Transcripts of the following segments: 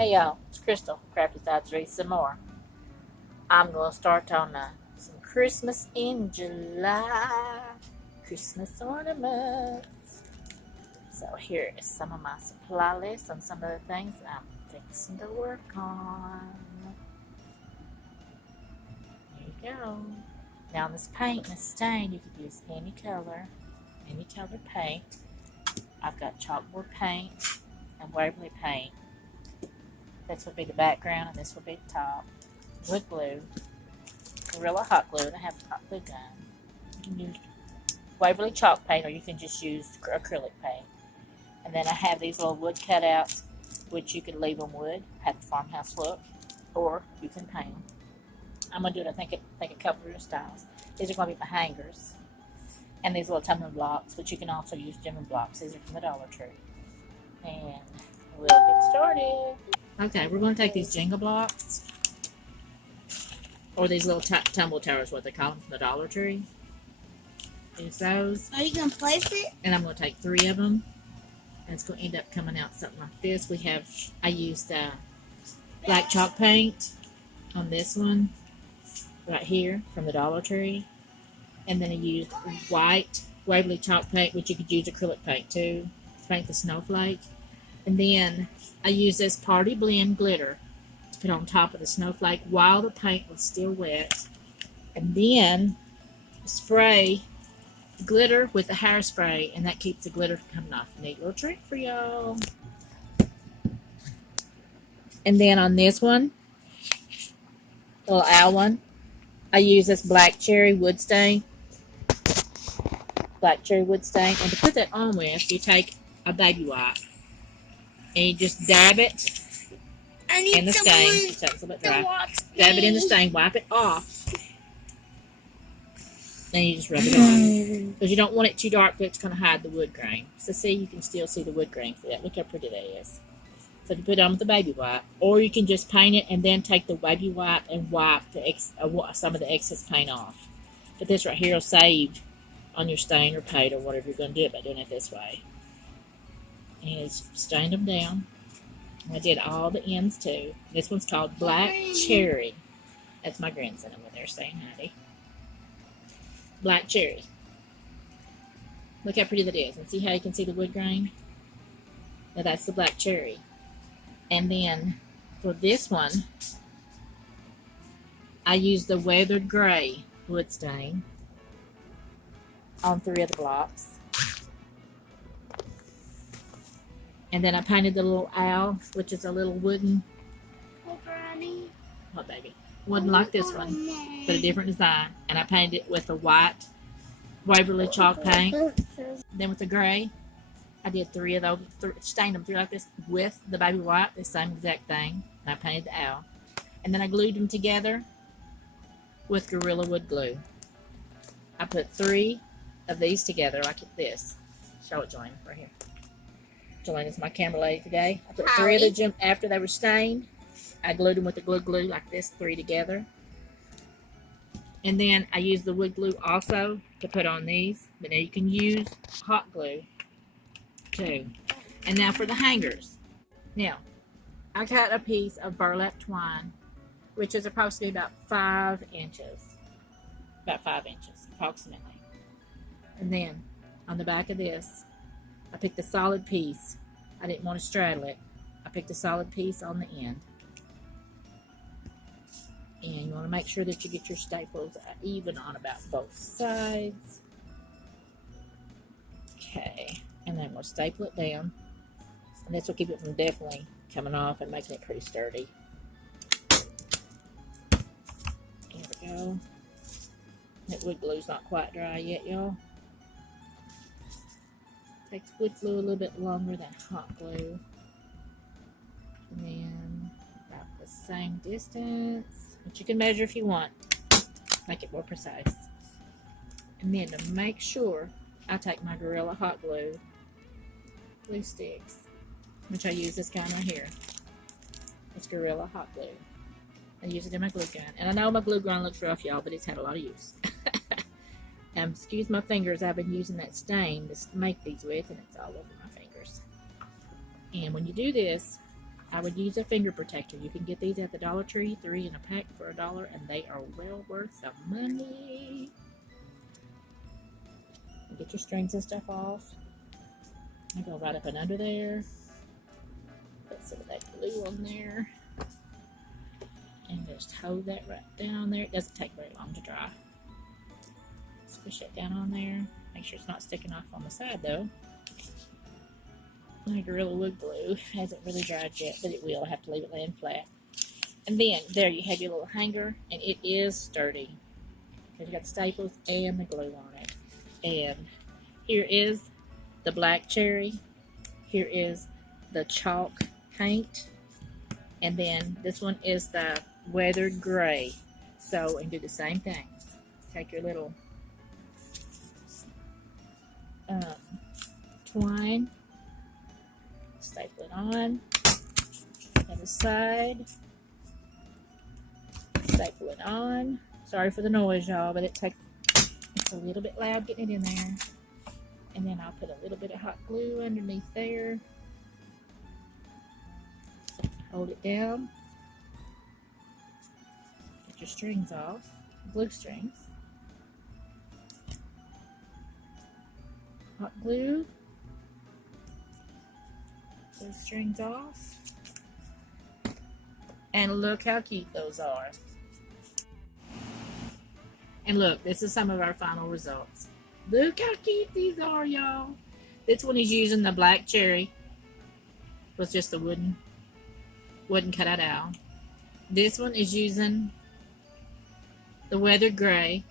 Hey y'all, it's Crystal, Crafty Side 3, some more. I'm going to start on some Christmas in July, Christmas ornaments. So here is some of my supply list on some of the things that I'm fixing to work on. There you go. Now this paint and this stain, you could use any color paint. I've got chalkboard paint and Waverly paint. This will be the background and this will be the top. Wood glue, Gorilla hot glue, and I have a hot glue gun. You can use Waverly chalk paint or you can just use acrylic paint. And then I have these little wood cutouts, which you can leave them wood, have the farmhouse look, or you can paint them. I'm going to do it, I think a couple of different styles. These are going to be my hangers. And these little tumbling blocks, which you can also use German blocks. These are from the Dollar Tree. And we'll get started. Okay, we're going to take these Jenga blocks, or these little tumble towers, what they call them, from the Dollar Tree. Use those. Are you going to place it? And I'm going to take 3 of them. And it's going to end up coming out something like this. I used black chalk paint on this one, right here, from the Dollar Tree. And then I used white Waverly chalk paint, which you could use acrylic paint too, to paint the snowflake. And then I used this Party Blend glitter to put on top of the snowflake while the paint was still wet. And then spray the glitter with the hairspray, and that keeps the glitter from coming off. Neat little trick for y'all. And then on this one, little owl one, I use this black cherry wood stain. And to put that on with, you take a baby wipe and you just dab it in the stain. So it's a bit dry. Dab it in the stain, wipe it off. Then you just rub it on. Because you don't want it too dark, but it's going to hide the wood grain. So see, you can still see the wood grain for that. Look how pretty that is. So you put it on with the baby wipe. Or you can just paint it and then take the baby wipe and wipe some of the excess paint off. But this right here will save on your stain or paint or whatever you're going to do it by doing it this way. And just stained them down. And I did all the ends too. This one's called Black Cherry. That's my grandson over there saying howdy. Black Cherry. Look how pretty that is. And see how you can see the wood grain? Now that's the Black Cherry. And then for this one, I used the Weathered Gray wood stain on 3 of the blocks. And then I painted the little owl, which is a little wooden, oh baby, wooden like this one, but a different design. And I painted it with the white Waverly chalk paint. Then with the gray, I did 3 of those, stained them 3 like this with the baby white, the same exact thing. And I painted the owl. And then I glued them together with Gorilla Wood glue. I put 3 of these together like this. Show it, Joanne, right here. Joanne is my camera lady today. I put 3 of them after they were stained. I glued them with the glue like this, 3 together. And then I used the wood glue also to put on these. But now you can use hot glue too. And now for the hangers. Now, I cut a piece of burlap twine, which is approximately about 5 inches. About 5 inches, approximately. And then, on the back of this, I picked a solid piece. I didn't want to straddle it. I picked a solid piece on the end. And you want to make sure that you get your staples even on about both sides. Okay. And then we'll staple it down. And this will keep it from definitely coming off and making it pretty sturdy. There we go. That wood glue's not quite dry yet, y'all. Takes wood glue a little bit longer than hot glue. And then about the same distance, which you can measure if you want. Make it more precise. And then to make sure, I take my Gorilla hot glue sticks, which I use this kind right here. It's Gorilla hot glue. I use it in my glue gun. And I know my glue gun looks rough, y'all, but it's had a lot of use. Excuse my fingers, I've been using that stain to make these with, and it's all over my fingers. And when you do this, I would use a finger protector. You can get these at the Dollar Tree, 3 in a pack for $1, and they are well worth the money. Get your strings and stuff off. I go right up and under there. Put some of that glue on there. And just hold that right down there. It doesn't take very long to dry. Squish it down on there. Make sure it's not sticking off on the side though. My Gorilla Wood glue hasn't really dried yet, but it will. I have to leave it laying flat. And then there you have your little hanger, and it is sturdy. Because you got the staples and the glue on it. And here is the black cherry. Here is the chalk paint. And then this one is the weathered gray. So, and do the same thing. Take your little twine, staple it on, other side, staple it on. Sorry for the noise, y'all, but it's a little bit loud getting it in there. And then I'll put a little bit of hot glue underneath there. Hold it down. Get your strings off, glue strings. Hot glue. Those strings off. And look how cute those are. And look, this is some of our final results. Look how cute these are, y'all. This one is using the black cherry. With just the wooden cutout owl. This one is using the weathered gray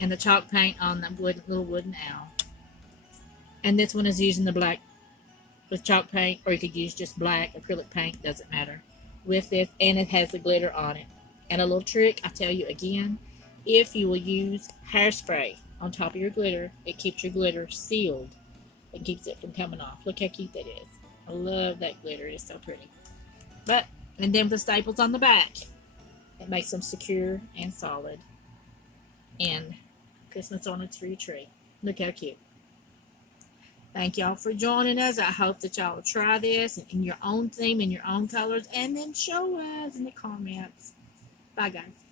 and the chalk paint on the little wooden owl. And this one is using the black with chalk paint, or you could use just black acrylic paint, doesn't matter, with this, and it has the glitter on it. And a little trick, I tell you again, if you will use hairspray on top of your glitter, it keeps your glitter sealed and keeps it from coming off. Look how cute that is. I love that glitter, it's so pretty. And then with the staples on the back, it makes them secure and solid. And Christmas ornaments for your tree. Look how cute. Thank y'all for joining us. I hope that y'all will try this in your own theme, in your own colors, and then show us in the comments. Bye, guys.